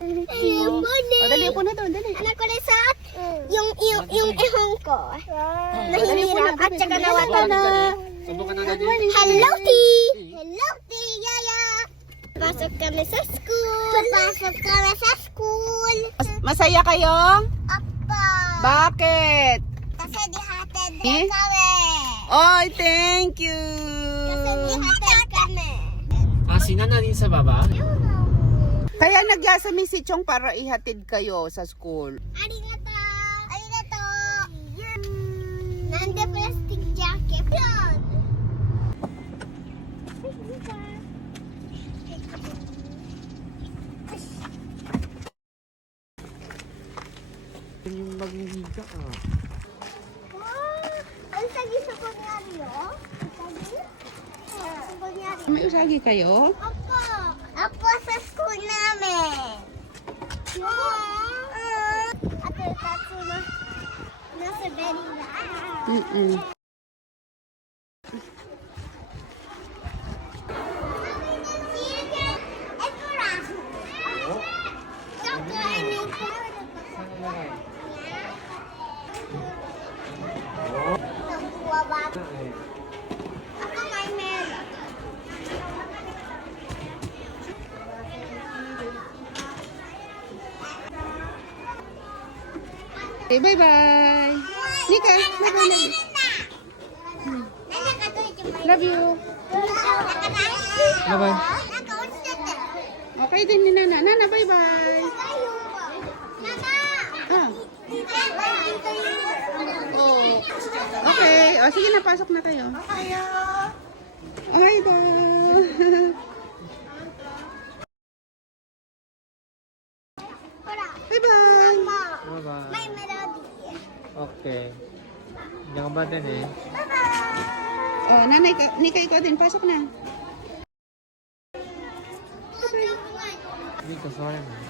Ayun, O, dali, upo na doon, dali. Anak ko rin sa yung, yung, yung ihong ko. Na, Nahihirap at saka nawatan. dali. Subukan na natin. Hello, T! Hello, T! Yaya! Pasok kami sa school! Pasok kami sa school! Masaya kayo? Apa! Bakit? Kasi dihatid Eh? din kami! Oy, thank you! Kasi dihatid kami! Ah, sina na rin sa baba? Kaya nagyasa mi si Chong para ihatid kayo sa school. Arigato! Arigato! Yan! Nanda plastic jacket. Yan! Yan yung maghihiga ah. Wow! Ang sagi sa kunyaryo? Ang sagi? Sa kunyaryo? May usagi kayo? Apo! Ừ, ừ. Bye bye. Nika, bye-bye. Love, love you. Bye-bye. Okay din ni Nana. Nana, bye-bye. Ah. Oh. Okay. O, sige na, pasok na. Oh, hi daw. Bye-bye. Bye-bye. Okay. Hindi ka ba din eh? Oh, nanay, ka- Nika, ikaw din. Pasok na. Hindi ka sorry man.